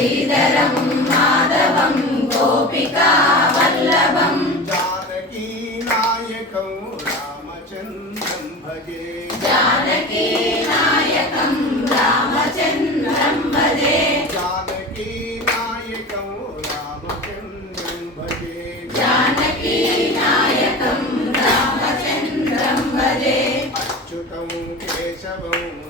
శ్రీధరం మాధవం గోపికా వల్లభం जानकी नायकं रामचन्द्रं भजे जानकी नायकं रामचन्द्रं भजे जानकी नायकं रामचन्द्रं भजे जानकी नायकं रामचन्द्रं भजे अच्युतं केशवं